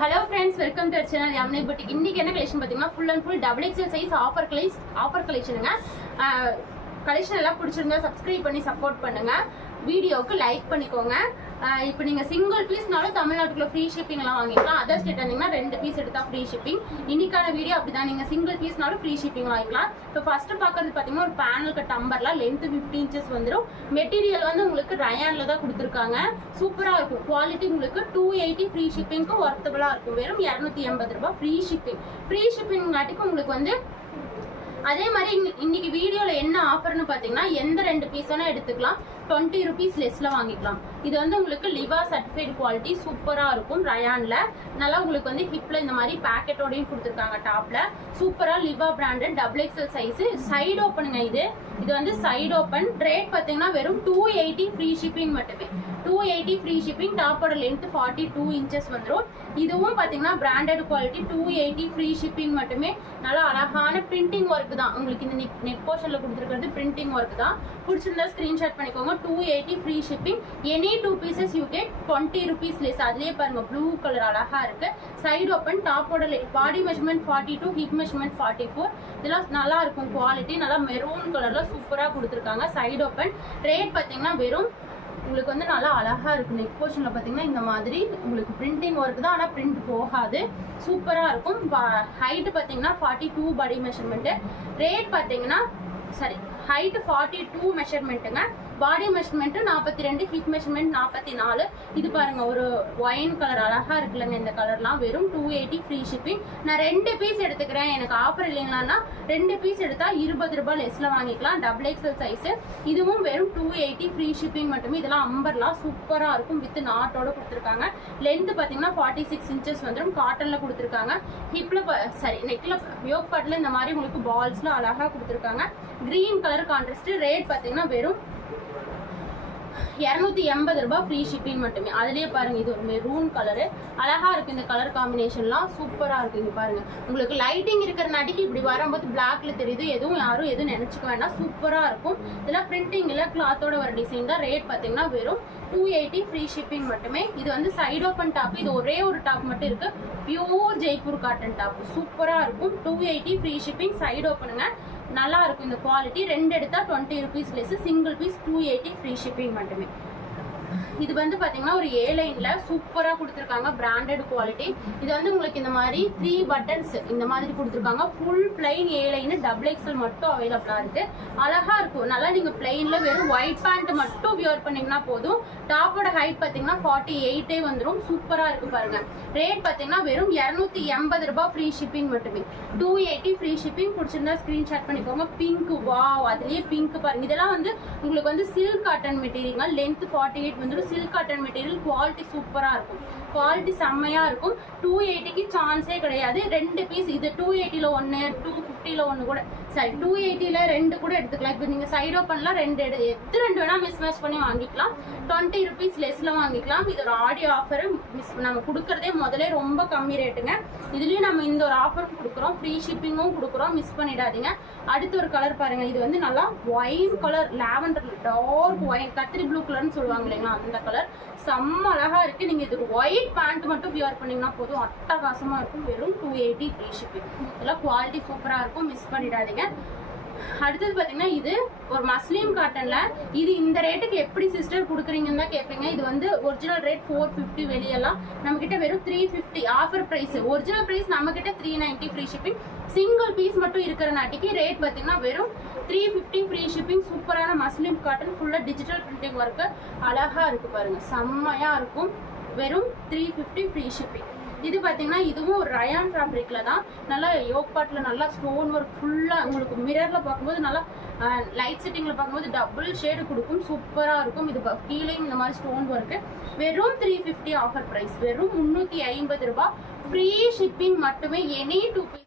Hello friends, welcome to our channel Yamini Boutique. இன்னைக்கு என்ன collection பாத்தீங்கன்னா full and full double XL size offer கலெக்ஷனுங்க. கலெக்ஷன் எல்லாம் பிடிச்சிருந்தா சப்ஸ்கிரைப் பண்ணி சப்போர்ட் பண்ணுங்க. வீடியோக்கு லைக் பண்ணிக்கோங்க. இப்போ நீங்க சிங்கிள் பீஸ்னாலும் தமிழ்நாட்டுக்குள்ள ஃப்ரீ ஷிப்பிங்லாம் வாங்கிக்கலாம். அதர் ஸ்டேட் வந்தீங்கன்னா 2 பீஸ் எடுத்தா ஃப்ரீ ஷிப்பிங். இன்னைக்கான வீடியோ அப்படிதான், நீங்க சிங்கிள் பீஸ்னாலும் ஃப்ரீ ஷிப்பிங் வாங்கிக்கலாம். இப்போ ஃபர்ஸ்ட் பாக்குறது பாத்தீங்கன்னா ஒரு பேனலுக்கு டம்பர்ல லென்த் 50 இன்ச்சஸ் வந்துடும். மெட்டீரியல் வந்து உங்களுக்கு ரயான்ல தான் கொடுத்துருக்காங்க. சூப்பரா இருக்கும். குவாலிட்டி உங்களுக்கு 280 ஃப்ரீ ஷிப்பிங்க்கு ஒர்த்தபிளா இருக்கும். வெறும் 280 ரூபாய் ஃப்ரீ ஷிப்பிங். ஃப்ரீ ஷிப்பிங் காட்டிக்கு உங்களுக்கு வந்து அதே மாதிரி இன்னைக்கு வீடியோல என்ன ஆஃபர்னு பாத்தீங்கன்னா எந்த 2 பீஸ் வேணா எடுத்துக்கலாம். 20 rupees லெஸ்ல வாங்கிக்கலாம். இது வந்து உங்களுக்கு லிவா சர்டிஃபைட் குவாலிட்டி சூப்பரா இருக்கும். ரயான்ல நல்லா உங்களுக்கு வந்து ஹிப்ல இந்த மாதிரி பேக்கெட்டோடையும் கொடுத்துருக்காங்க. டாப்ல சூப்பரா Liva branded double XL size. Side ஓப்பனுங்க. இது வந்து சைடு ஓப்பன். ரேட் பாத்தீங்கன்னா வெறும் 280 ஃப்ரீ ஷிப்பிங் மட்டுமே. 280 ஃப்ரீ ஷிப்பிங். டாப்போட லென்த் 42 இன்ச்சஸ் வந்துடும். இதுவும் பாத்தீங்கன்னா பிராண்டட் குவாலிட்டி 280 ஃப்ரீ ஷிப்பிங் மட்டுமே. நல்லா அழகான பிரிண்டிங் ஒர்க் தான் உங்களுக்கு இந்த நெக் போர்ஷன்ல கொடுத்துருக்கிறது. பிரிண்டிங் ஒர்க் தான். பிடிச்சிருந்தா ஸ்கிரீன்ஷாட் பண்ணிக்கோங்க. 280 free shipping. Any 2 pieces you get 20 rupees less. அதுலயே பாருங்க ப்ளூ கலர் அழகா இருக்கு. Side open. டாப்போட பாடி மெஷர்மெண்ட் 42, ஹிப் மெஷர்மெண்ட் 44. இதெல்லாம் நல்லா இருக்கும். குவாலிட்டி நல்லா மெரூன் கலர்ல சூப்பரா கொடுத்துருக்காங்க. Side open. ரேட் பாத்தீங்கன்னா வெறும் உங்களுக்கு வந்து நல்லா அழகா இருக்கும். நெக் போர்ஷன்ல பாத்தீங்கன்னா இந்த மாதிரி உங்களுக்கு பிரிண்டிங் ஒர்க் தான், ஆனா பிரிண்ட் போகாது. சூப்பரா இருக்கும். ஹைட் பாத்தீங்கன்னா 42 பாடி மெஷர்மெண்ட். ரேட் பாத்தீங்கன்னா ஹைட் 42 மெஷர்மெண்ட்டுங்க. Body measurement 42, hip measurement 44. இது பாருங்க ஒரு ஒயின் கலர் அழகா இருக்குல்லங்க. இந்த கலர்லாம் வெறும் 280 ஃப்ரீ ஷிப்பிங். நான் 2 பீஸ் எடுத்துக்கிறேன், எனக்கு ஆஃபர் இல்லைங்களான்னா 2 பீஸ் எடுத்தா 20 ரூபாய் லெஸ்ல வாங்கிக்கலாம். Double XL size. இதுவும் வெறும் 280 ஃப்ரீ ஷிப்பிங் மட்டுமே. இதெல்லாம் அம்பர்லாம் சூப்பரா இருக்கும். வித் நாட்டோட கொடுத்துருக்காங்க. லென்த் பாத்தீங்கன்னா 46 இன்ச்சஸ் வந்துடும். காட்டன்ல கொடுத்துருக்காங்க. ஹிப்ல நெக்ல யோக் பாட்ல இந்த மாதிரி உங்களுக்கு பால்ஸ்ல அழகா கொடுத்துருக்காங்க. Green colour contrast. ரேட் பாத்தீங்கன்னா வெறும் 280 ரூபாய் ஃப்ரீ ஷிப்பிங் மட்டுமே. அதுலயே பாருங்க இது ஒரு மெரூன் கலரு அழகா இருக்கு. இந்த கலர் காம்பினேஷன்லாம் சூப்பரா இருக்கு. இங்க பாருங்க உங்களுக்கு லைட்டிங் இருக்கிற நாட்டிக்கு இப்படி வரும்போது பிளாக்ல தெரியுது. யாரும் எதுவும் நினைச்சுக்க வேண்டாம். சூப்பரா இருக்கும். இதெல்லாம் பிரிண்டிங்ல கிளாத்தோட வர டிசைன் தான். ரேட் பாத்தீங்கன்னா வெறும் 280 ஃப்ரீ ஷிப்பிங் மட்டுமே. இது வந்து சைடு ஓப்பன் டாப். இது ஒரே ஒரு டாப் மட்டும் இருக்கு. Pure Jaipur cotton top. சூப்பரா இருக்கும். 280 ஃப்ரீ ஷிப்பிங். சைடு ஓப்பனுங்க. நல்லா இருக்கும் இந்த குவாலிட்டி. 2 எடுத்தா 20 rupees less. Single piece 280 free shipping மட்டுமே. இது வந்து பாத்தீங்கன்னா ஒரு A லைன்ல சூப்பரா கொடுத்துருக்காங்க. Branded quality. இது வந்து உங்களுக்கு இந்த மாதிரி 3 பட்டன்ஸ் இந்த மாதிரி கொடுத்துருக்காங்க. Full plain A line double XL மட்டும் அவைலபிளா இருக்கு. அழகா இருக்கும். நல்லா நீங்க பிளைன்ல வெறும் ஒயிட் பேண்ட் மட்டும் வியர் பண்ணீங்கன்னா போதும். டாப்போட ஹைட் பாத்தீங்கன்னா 48 வந்துடும். சூப்பரா இருக்கு பாருங்க. ரேட் பாத்தீங்கன்னா வெறும் 280 ரூபாய் ஃப்ரீ ஷிப்பிங் மட்டுமே. 280 ஃப்ரீ ஷிப்பிங். பிடிச்சிருந்தா ஸ்கிரீன்ஷாட் பண்ணிக்கோங்க. பிங்க் வாவ், அதுலயே பிங்க் பாருங்க. இதெல்லாம் வந்து உங்களுக்கு வந்து சில்க் காட்டன் மெட்டீரியல். லென்த் 48 வந்துடும். Silk cotton material. குவாலிட்டி சூப்பரா இருக்கும். குவாலிட்டி செம்மையா இருக்கும். 280க்கு சான்ஸே கிடையாது. 2 பீஸ். இது 280ல 1, 250ல 1 கூட 280ல 2 கூட எடுத்துக்கலாம். இப்போ நீங்க சைடு ஓப்பன்ல 2 வேணா மிஸ் மேட்ச் பண்ணி வாங்கிக்கலாம். 20 rupees லெஸ்ல வாங்கிக்கலாம். இது ஒரு ஆடியோ ஆஃபர். நம்ம கொடுக்கறதே முதல்ல ரொம்ப கம்மி ரேட்டுங்க. இதுலயும் நம்ம இந்த ஒரு ஆஃபரும் கொடுக்குறோம். ஃப்ரீ ஷிப்பிங்கும் கொடுக்குறோம். மிஸ் பண்ணிடாதீங்க. அடுத்து ஒரு கலர் பாருங்க. இது வந்து நல்லா wine colour, lavender dark wine, கத்திரி ப்ளூ கலர்னு சொல்லுவாங்க இல்லைங்களா, அந்த கலர் செம்ம அழகா இருக்கு. நீங்க இது ஒயிட் பேண்ட் மட்டும் வியர் பண்ணீங்கன்னா போதும். அட்டகாசமா இருக்கும். வெறும் 280 ஃப்ரீ ஷிப்பிங். இதெல்லாம் குவாலிட்டி சூப்பரா இருக்கும். மிஸ் பண்ணிடாதீங்க. அடுத்தது பாத்தீங்கன்னா இது ஒரு மஸ்லிம் காட்டன்ல. இது இந்த ரேட்டுக்கு எப்படி சிஸ்டர் கொடுக்குறீங்கன்னு தான் கேட்பீங்க. இது வந்து ஒரிஜினல் ரேட் 450. வெளியெல்லாம் நம்ம கிட்ட வெறும் 350 ஆஃபர் பிரைஸ். ஒரிஜினல் பிரைஸ் நம்ம கிட்ட 390 ஃப்ரீ ஷிப்பிங். சிங்கிள் பீஸ் மட்டும் இருக்கிற நாட்டிக்கு ரேட் பாத்தீங்கன்னா வெறும் 350 ஃப்ரீ ஷிப்பிங். சூப்பரான மஸ்லிம் காட்டன். ஃபுல்லா டிஜிட்டல் பிரிண்டிங் ஒர்க் அழகா இருக்கு பாருங்க. செம்மையா இருக்கும். வெறும் 350 ஃப்ரீ ஷிப்பிங். இது பாத்தீங்கன்னா இதுவும் ஒரு ரயான் ஃபேப்ரிக்ல தான். நல்லா யோக் பாட்ல நல்லா ஸ்டோன் ஒர்க் ஃபுல்லா உங்களுக்கு மிரர்ல பார்க்கும்போது நல்லா லைட் செட்டிங்ல பார்க்கும்போது டபுள் ஷேடு கொடுக்கும். சூப்பரா இருக்கும். இது கீழேயும் இந்த மாதிரி ஸ்டோன் ஒர்க். வெறும் 350 ஆஃபர் பிரைஸ். வெறும் 350 ரூபாய் ஃப்ரீ ஷிப்பிங் மட்டுமே. Any 2 piece.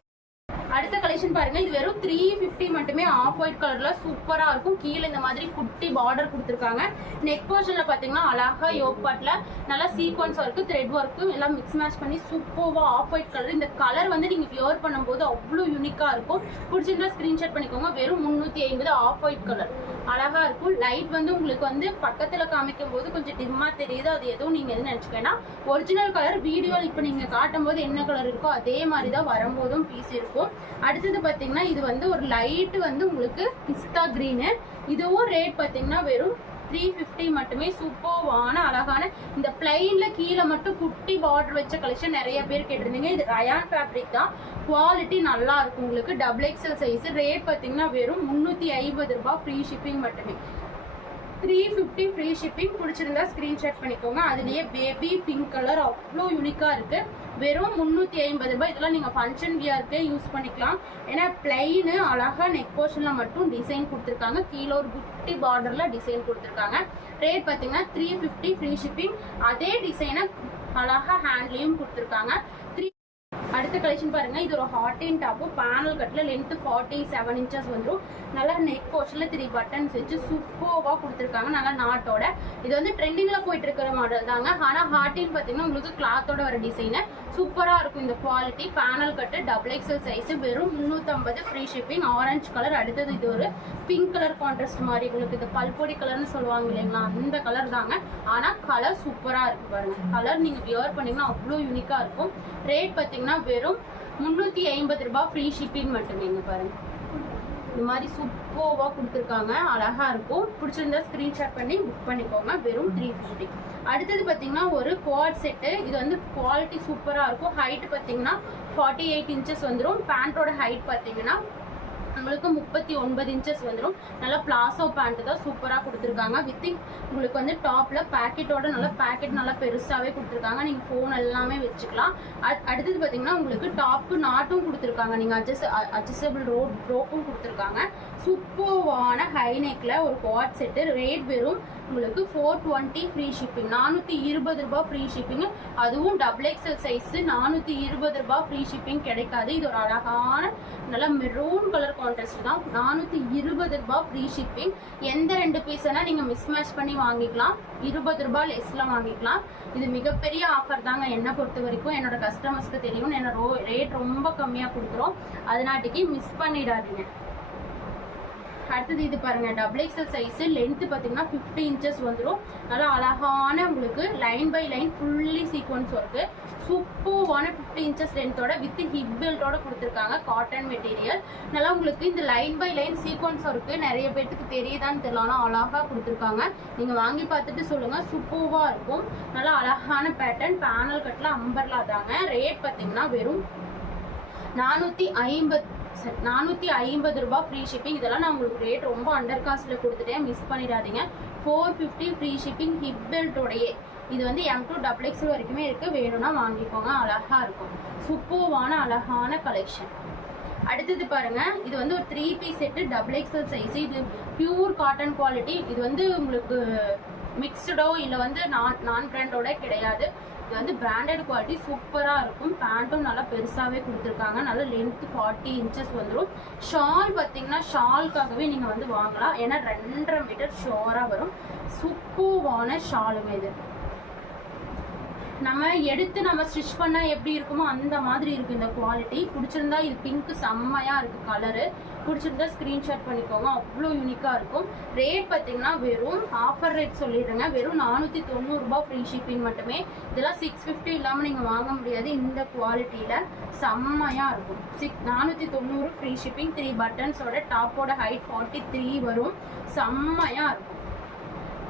அடுத்த கலெக்ஷன் பாருங்க. இது வெறும் 350 மட்டுமே. ஆஃப் ஒயிட் கலர்ல சூப்பரா இருக்கும். கீழே இந்த மாதிரி குட்டி பார்டர் கொடுத்துருக்காங்க. நெக் போர்ஷன்ல பாத்தீங்கன்னா அழகா யோக் பாட்ல நல்லா சீக்வன்ஸ் ஒர்க், த்ரெட் ஒர்க் எல்லாம் மிக்ஸ் மேட்ச் பண்ணி சூப்பர்வா ஆஃப் ஒயிட் கலர். இந்த கலர் வந்து நீங்க வியர் பண்ணும்போது அவ்வளவு யூனிக்கா இருக்கும். பிடிச்சிருந்தா ஸ்கிரீன்ஷாட் பண்ணிக்கோங்க. வெறும் 350 ஆஃப் ஒயிட் கலர். அழகா இருக்கும். லைட் வந்து உங்களுக்கு வந்து பக்கத்துல காமிக்கும் போது கொஞ்சம் டிம்மா தெரியுது, அது எதுவும் நீங்க எதுவும் நினைச்சுக்கேன்னா ஒரிஜினல் கலர் வீடியோவில் இப்போ நீங்க காட்டும் போது என்ன கலர் இருக்கோ அதே மாதிரி தான் வரும்போதும் பீஸ் இருக்கும். அடுத்தது பாத்தீங்கன்னா இது வந்து ஒரு லைட் வந்து உங்களுக்கு பிஸ்தா கிரீனு. இதுவும் ரேட் பாத்தீங்கன்னா வெறும் 350 மட்டுமே. சூப்பர்வான அழகான இந்த பிளைன்ல கீழே மட்டும் குட்டி பார்டர் வச்ச கலெக்ஷன் நிறைய பேர் கேட்டிருந்தீங்க. இது ரயான் ஃபேப்ரிக் தான், குவாலிட்டி நல்லா இருக்கும் உங்களுக்கு. XXL size. ரேட் பாத்தீங்கன்னா வெறும் 350 ரூபாய், ஃப்ரீ ஷிப்பிங் மட்டுமே. 350 ஃப்ரீ ஷிப்பிங். பிடிச்சிருந்தா ஸ்கிரீன்ஷாட் பண்ணிக்கோங்க. அதுலயே பேபி பிங்க் கலர் அவ்வளோ யூனிக்கா இருக்கு. வெறும் 350 ரூபாய். இதெல்லாம் நீங்க ஃபங்க்ஷன் வியர்க்கே யூஸ் பண்ணிக்கலாம். ஏன்னா பிளைனு அழகா நெக் போர்ஷன்ல மட்டும் டிசைன் கொடுத்துருக்காங்க, கீழே ஒரு குட்டி பார்டர்ல டிசைன் கொடுத்துருக்காங்க. ரேட் பாத்தீங்கன்னா 350 ஃப்ரீ ஷிப்பிங். அதே டிசைனை அழகா ஹேண்ட்லயும் கொடுத்துருக்காங்க. அடுத்த கலெக்ஷன் பாருங்க. இது ஒரு ஹாட்டின் டாப்பு, பேனல் கட்ல லென்த் 47 இன்ச்சஸ் வந்துடும். நல்லா நெக் போர்ஷன்ல 3 பட்டன்ஸ் வச்சு சூப்பர்வா கொடுத்துருக்காங்க, நல்லா நாட்டோட. இது வந்து ட்ரெண்டிங்ல போயிட்டு இருக்கிற மாடல் தாங்க. ஆனா ஹாட்டின் பாத்தீங்கன்னா உங்களுக்கு கிளாத்தோட வர டிசைன் சூப்பரா இருக்கும். இந்த குவாலிட்டி பேனல் கட்டு XXL சைஸ். வெறும் 350 ஃப்ரீ ஷிப்பிங். Orange colour. அடுத்தது இது ஒரு பிங்க் கலர் கான்ட்ராஸ்ட் மாதிரி உங்களுக்கு இந்த பல்பொடி கலர்னு சொல்லுவாங்க இல்லைங்களா, அந்த கலர் தாங்க. ஆனா கலர் சூப்பரா இருக்கு பாருங்க. கலர் நீங்க வியர் பண்ணீங்கன்னா அவ்வளோ யூனிக்கா இருக்கும். ரேட் பாத்தீங்கன்னா வெறும் 350 ரூபாய், ஃப்ரீ ஷிப்பிங் மட்டுமே. இங்க பாருங்க, இந்த மாதிரி சூப்பர்வா கொடுத்துருக்காங்க, அழகா இருக்கும். பிடிச்சிருந்தா ஸ்கிரீன்ஷாட் பண்ணி புக் பண்ணிக்கோங்க. வெறும் 350. அடுத்தது பாத்தீங்கன்னா ஒரு குவாட் செட்டு. இது வந்து குவாலிட்டி சூப்பரா இருக்கும். ஹைட் பாத்தீங்கன்னா 48 இன்ச்சஸ் வந்துடும். பேண்டோட ஹைட் பாத்தீங்கன்னா உங்களுக்கு 39 இன்ச்சஸ் வந்துடும். நல்லா பிளாசோ பேண்ட் தான் சூப்பரா கொடுத்துருக்காங்க. வித் உங்களுக்கு வந்து டாப்ல பேக்கெட்டோட நல்லா பேக்கெட் நல்லா பெருசாவே கொடுத்துருக்காங்க. நீங்க போன் எல்லாமே வச்சுக்கலாம். அடுத்தது பாத்தீங்கன்னா உங்களுக்கு டாப்பு நாட்டும் கொடுத்துருக்காங்க. நீங்க அட்ஜஸ்டபிள் ரோப்பும் கொடுத்துருக்காங்க. சூப்பர்வான ஹைநெக்ல ஒரு குவாட் செட்டு. ரேட் வெறும் உங்களுக்கு 420 ஃப்ரீ ஷிப்பிங். 420 ரூபாய் ஃப்ரீ ஷிப்பிங். அதுவும் XXL சைஸ். 420 ரூபாய் ஃப்ரீ ஷிப்பிங் கிடைக்காது. இது ஒரு அழகான நல்ல மெரூன் கலர் கான்ட்ராஸ்ட் தான். 420 ரூபாய் ஃப்ரீ ஷிப்பிங். எந்த 2 பீஸ்னா நீங்க மிஸ் மேட்ச் பண்ணி வாங்கிக்கலாம். 20 ரூபாய் லெஸ்ல வாங்கிக்கலாம். இது மிகப்பெரிய ஆஃபர் தாங்க. என்னை பொறுத்த வரைக்கும் என்னோட கஸ்டமர்ஸ்க்கு தெரியும், என்னோட ரேட் ரொம்ப கம்மியா கொடுக்குறோம். அதனாட்டிக்கு மிஸ் பண்ணிடாதீங்க. அடுத்தது இது பாருங்க, XXL சைஸ். லென்த் பாத்தீங்கன்னா 50 இன்ச்சஸ் வந்துடும். நல்லா அழகான உங்களுக்கு line by line fully sequence work. சூப்பர்வான 50 இன்ச்சஸ் லென்த்தோட வித் ஹிப் பெல்ட்டோட கொடுத்துருக்காங்க. Cotton material. நல்லா உங்களுக்கு இந்த line by line sequence work நிறைய பேருக்கு தெரியுதான்னு தெரியல, ஆனால் அழகா கொடுத்துருக்காங்க. நீங்க வாங்கி பார்த்துட்டு சொல்லுங்க, சூப்பர்வா இருக்கும். நல்லா அழகான பேட்டர்ன். பேனல் கட்ல அம்பர்லா தாங்க. ரேட் பாத்தீங்கன்னா வெறும் 450 ரூபாய் ஃப்ரீ ஷிப்பிங். இதெல்லாம் நான் உங்களுக்கு ரேட் ரொம்ப அண்டர் காஸ்ட்ல கொடுத்துட்டேன், மிஸ் பண்ணிடாதீங்க. 450 ஃப்ரீ ஷிப்பிங் ஹிப் பெல்ட்டோடையே. இது வந்து M2 XXL வரைக்குமே இருக்கு, வேணும்னா வாங்கிக்கோங்க. அழகா இருக்கும். சூப்பர்வான அழகான கலெக்ஷன். அடுத்தது பாருங்க, இது வந்து ஒரு 3 பீஸ் செட்டு XXL சைஸ். இது பியூர் காட்டன் குவாலிட்டி. இது வந்து உங்களுக்கு மிக்ஸ்டோ இல்லை வந்து நான் பிராண்டோட கிடையாது. இது வந்து பிராண்டட் குவாலிட்டி சூப்பரா இருக்கும். பேண்ட்டும் நல்லா பெருசாவே கொடுத்துருக்காங்க. நல்லா லென்த் 40 இன்ச்சஸ் வந்துடும். ஷால் பார்த்தீங்கன்னா ஷால்காகவே நீங்க வந்து வாங்கலாம், ஏன்னா 2.5 மீட்டர் ஷோரா வரும். சூப்பர்வான ஷாலுங்க இது. நம்ம எடுத்து நம்ம ஸ்டிச் பண்ணா எப்படி இருக்குமோ அந்த மாதிரி இருக்கு இந்த குவாலிட்டி. பிடிச்சிருந்தா இது பிங்க் செம்மையா இருக்கு கலரு. பிடிச்சிருந்தா ஸ்கிரீன்ஷாட் பண்ணிக்கோங்க, அவ்வளோ யூனிக்கா இருக்கும். ரேட் பார்த்தீங்கன்னா வெறும் ஆஃபர் ரேட் சொல்லிடுறேங்க, வெறும் 490 ரூபாய் ஃப்ரீ ஷிப்பிங் மட்டுமே. இதெல்லாம் 650 இல்லாமல் நீங்கள் வாங்க முடியாது. இந்த குவாலிட்டியில செம்மையா இருக்கும். 490 ஃப்ரீ ஷிப்பிங். 3 பட்டன்ஸோட டாப்போட ஹைட் 43 வரும். செம்மையா இருக்கும்.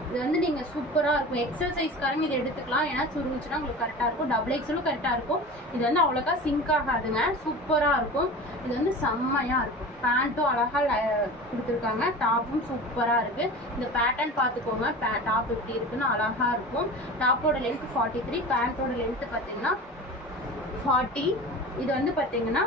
இது வந்து நீங்க சூப்பரா இருக்கும். XL சைஸ்காரங்க இதை எடுத்துக்கலாம், ஏன்னா சுருங்குச்சுன்னா உங்களுக்கு கரெக்டா இருக்கும். XXL கரெக்டா இருக்கும். இது வந்து அவ்வளோக்கா சிங்க் ஆகாதுங்க, சூப்பரா இருக்கும். இது வந்து செம்மையா இருக்கும். பேண்ட்டும் அழகா கொடுத்துருக்காங்க. டாப்பும் சூப்பரா இருக்கு. இந்த பேட்டர்ன் பார்த்துக்கோங்க, டாப் எப்படி இருக்குன்னு அழகா இருக்கும். டாப்போட லென்த் 43, பேண்டோட லென்த் பார்த்தீங்கன்னா 40. இது வந்து பார்த்தீங்கன்னா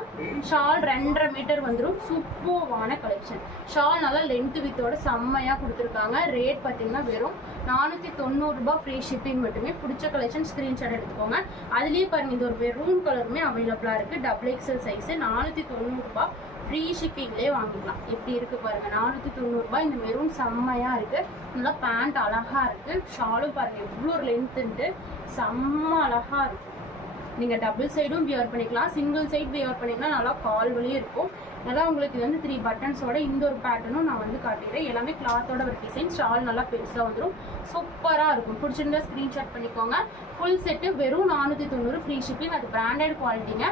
ஷால் 2.5 மீட்டர் வந்துடும். சூப்பர்வான கலெக்ஷன். ஷால் நல்லா லென்த் வித்தோட செம்மையா கொடுத்துருக்காங்க. ரேட் பார்த்தீங்கன்னா வெறும் 490 ரூபாய் ஃப்ரீ ஷிப்பிங் மட்டுமே. பிடிச்ச கலெக்ஷன் ஸ்கிரீன்ஷாட் எடுத்துக்கோங்க. அதுலேயே பாருங்க, இது ஒரு மெரூன் கலருமே அவைலபிளா இருக்கு. XXL size. 490 ரூபாய் ஃப்ரீ ஷிப்பிங்லேயே வாங்கிக்கலாம். எப்படி இருக்கு பாருங்க, 490 ரூபாய். இந்த மெரூன் செம்மையா இருக்கு. நல்லா பேண்ட் அழகா இருக்கு. ஷாலும் பாருங்க எவ்வளோ லென்த்துன்ட்டு செம்ம அழகா இருக்கு. நீங்கள் டபுள் சைடும் வியர் பண்ணிக்கலாம், சிங்கிள் சைட் வியர் பண்ணிங்கன்னா நல்லா கால் வலியும் இருக்கும். நல்லா உங்களுக்கு வந்து 3 பட்டன்ஸோட இந்த ஒரு பேட்டர்னும் நான் வந்து காட்டிடுறேன். எல்லாமே கிளாத்தோட ஒரு டிசைன். ஷால் நல்லா பெருசாக வந்துடும், சூப்பராக இருக்கும். பிடிச்சிருந்தா ஸ்க்ரீன்ஷாட் பண்ணிக்கோங்க. ஃபுல் செட்டு வெறும் 490 ஃப்ரீ ஷிப்பிங். அது பிராண்டட் குவாலிட்டிங்க,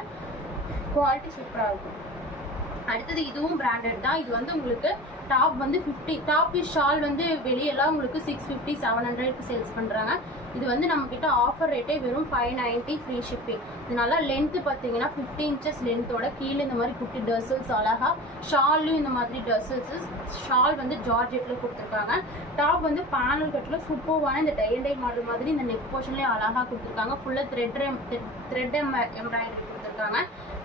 குவாலிட்டி சூப்பராக இருக்கும். அடுத்தது இதுவும் பிராண்டட் தான். இது வந்து உங்களுக்கு டாப் வந்து 50, டாப் வித் ஷால் வந்து வெளியெல்லாம் உங்களுக்கு 650 700க்கு சேல்ஸ் பண்ணுறாங்க. இது வந்து நம்மக்கிட்ட ஆஃபர் ரேட்டே வெறும் 590 ஃப்ரீ ஷிப்பிங். இது நல்லா லென்த்து பார்த்தீங்கன்னா 50 இன்ச்சஸ் லென்த்தோட கீழே இந்த மாதிரி குட்டி டர்சல்ஸ் அழகா, ஷால்லையும் இந்த மாதிரி டர்சல்ஸ். ஷால் வந்து ஜார்ஜெட்டில் கொடுத்துருக்காங்க. டாப் வந்து பேனல் கட்டில் சூப்பர்வான இந்த டை அண்ட் டை மாடல் மாதிரி இந்த நெக் போர்ஷன்லேயே அழகாக கொடுத்துருக்காங்க. ஃபுல்லாக த்ரெட் எம்ப்ராய்டரி கொடுத்துருக்காங்க.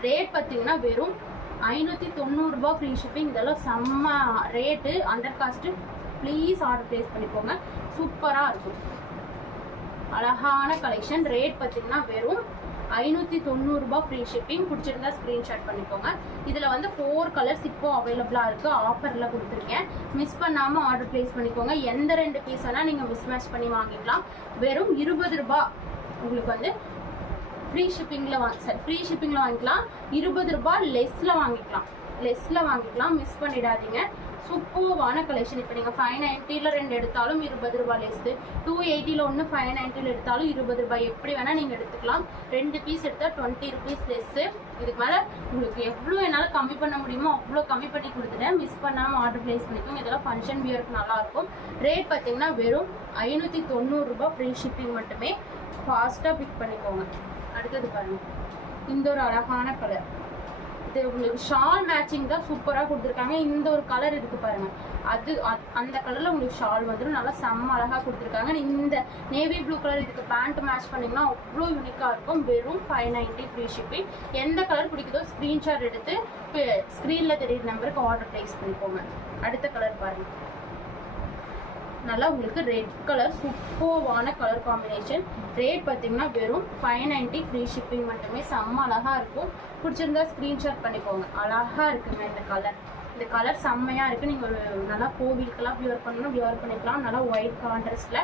ரேட் பார்த்தீங்கன்னா வெறும் 590 ரூபாய் ஃப்ரீ ஷிப்பிங். இதெல்லாம் செம்ம rate, under cost. Please order place பண்ணிக்கோங்க, சூப்பராக இருக்கும். அழகான கலெக்ஷன். ரேட் பார்த்தீங்கன்னா வெறும் 590 ரூபாய் ஃப்ரீ ஷிப்பிங். பிடிச்சிருந்தா ஸ்க்ரீன்ஷாட் பண்ணிக்கோங்க. இதில் வந்து 4 கலர்ஸ் இப்போ அவைலபிளாக இருக்குது, ஆஃபரில் கொடுத்துருக்கேன். மிஸ் பண்ணாமல் ஆர்டர் ப்ளேஸ் பண்ணிக்கோங்க. எந்த 2 பீஸ் வேணால் நீங்கள் மிஸ் மேட்ச் பண்ணி வாங்கிக்கலாம். வெறும் 20 ரூபாய் உங்களுக்கு வந்து ஃப்ரீ ஷிப்பிங்கில் ஃப்ரீ ஷிப்பிங்கில் வாங்கிக்கலாம். 20 ரூபாய் லெஸ்ஸில் வாங்கிக்கலாம். மிஸ் பண்ணிடாதீங்க. சூப்பர்வான கலெக்ஷன். இப்போ நீங்கள் 590ல் 2 எடுத்தாலும் 20 ரூபாய் லெஸ்ஸு, 280ல் 1 590ல் எடுத்தாலும் 20 ரூபாய். எப்படி வேணால் நீங்கள் எடுத்துக்கலாம். 2 பீஸ் எடுத்தால் 20 ருபீஸ் லெஸ்ஸு. இதுக்கு மேலே உங்களுக்கு எவ்வளோ என்னால் கம்மி பண்ண முடியுமோ அவ்வளோ கம்மி பண்ணி கொடுத்துட்டேன். மிஸ் பண்ணாமல் ஆர்டர் ப்ளேஸ் பண்ணிக்கோங்க. இதெல்லாம் ஃபங்க்ஷன் வியருக்கு நல்லாயிருக்கும். ரேட் பார்த்தீங்கன்னா வெறும் 590 ரூபாய் ஃப்ரீ ஷிப்பிங் மட்டுமே. ஃபாஸ்ட்டாக பிக் பண்ணிக்கோங்க. அடுத்தது பாருங்கள், இந்த ஒரு அழகான கலர். இது உங்களுக்கு ஷால் மேட்சிங் தான் சூப்பராக கொடுத்துருக்காங்க. இந்த ஒரு கலர் இருக்குது பாருங்கள், அந்த கலரில் உங்களுக்கு ஷால் வந்துடும். நல்லா செம்ம அழகாக கொடுத்துருக்காங்க. இந்த நேவி ப்ளூ கலர் இதுக்கு பேண்ட் மேட்ச் பண்ணிங்கன்னா அவ்வளோ யூனிக்காக இருக்கும். வெறும் 590 ஃப்ரீ ஷிப்பிங். எந்த கலர் பிடிக்குதோ ஸ்க்ரீன்ஷாட் எடுத்து ஸ்க்ரீனில் தெரியுற நம்பருக்கு ஆர்டர் ப்ளேஸ் பண்ணிக்கோங்க. அடுத்த கலர் பாருங்கள், நல்லா உங்களுக்கு ரெட் கலர், சூப்பர்வான கலர் காம்பினேஷன். ரேட் பார்த்தீங்கன்னா வெறும் 590 ஃப்ரீ ஷிப்பிங் மட்டுமே. செம்ம அழகாக இருக்கும். பிடிச்சிருந்தா ஸ்க்ரீன்ஷாட் பண்ணிக்கோங்க. அழகாக இருக்குங்க இந்த கலர். இந்த கலர் செம்மையாக இருக்குது. நீங்கள் ஒரு நல்லா கோவிலுக்கெல்லாம் வியர் பண்ணணும், வியர் பண்ணிக்கலாம். நல்லா ஒயிட் கான்ட்ராஸ்டில்,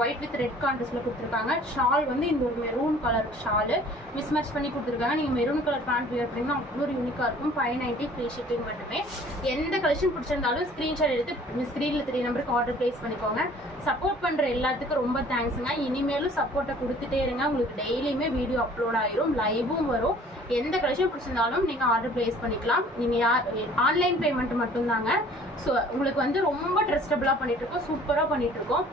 ஒயிட் வித் ரெட் கான்ட்ராஸ்டில் கொடுத்துருக்காங்க. ஷால் வந்து இந்த ஒரு maroon colour Shalu miss match பண்ணி கொடுத்துருக்காங்க. நீங்கள் மெரூன் கலர் பேண்ட் வியர் பண்ணிங்கன்னா அவ்வளோ யூனிக்காக இருக்கும். 590 ஃப்ரீ ஷிப்பிங் மட்டுமே. எந்த கலெக்ஷன் பிடிச்சிருந்தாலும் ஸ்க்ரீன்ஷாட் எடுத்து ஸ்க்ரீனில் 3 நம்பருக்கு ஆர்டர் ப்ளேஸ் பண்ணிக்கோங்க. சப்போர்ட் பண்ணுற எல்லாத்துக்கும் ரொம்ப தேங்க்ஸுங்க. இனிமேலும் சப்போர்ட்டை கொடுத்துட்டே இருங்க. உங்களுக்கு டெய்லியுமே வீடியோ அப்லோட் ஆயிரும், லைவும் வரும். எந்த கலெக்ஷன் பிடிச்சிருந்தாலும் நீங்கள் ஆர்டர் ப்ளேஸ் பண்ணிக்கலாம். நீங்கள் ஆன்லைன் பேமெண்ட் மட்டும்தாங்க. ஸோ உங்களுக்கு வந்து ரொம்ப ட்ரஸ்டபுளாக பண்ணிகிட்ருக்கோம், சூப்பராக பண்ணிகிட்ருக்கோம்.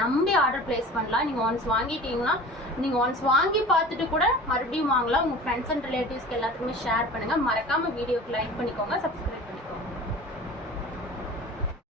நம்பி ஆர்டர் ப்ளேஸ் பண்ணலாம். நீங்கள் ஒன்ஸ் வாங்கிட்டீங்கன்னா நீங்கள் ஒன்ஸ் வாங்கி பார்த்துட்டு கூட மறுபடியும் வாங்கலாம். உங்கள் ஃப்ரெண்ட்ஸ் அண்ட் ரிலேட்டிவ்ஸ்க்கு எல்லாத்துக்குமே ஷேர் பண்ணுங்கள். மறக்காமல் வீடியோக்கு லைக் பண்ணிக்கோங்க, சப்ஸ்கிரைப்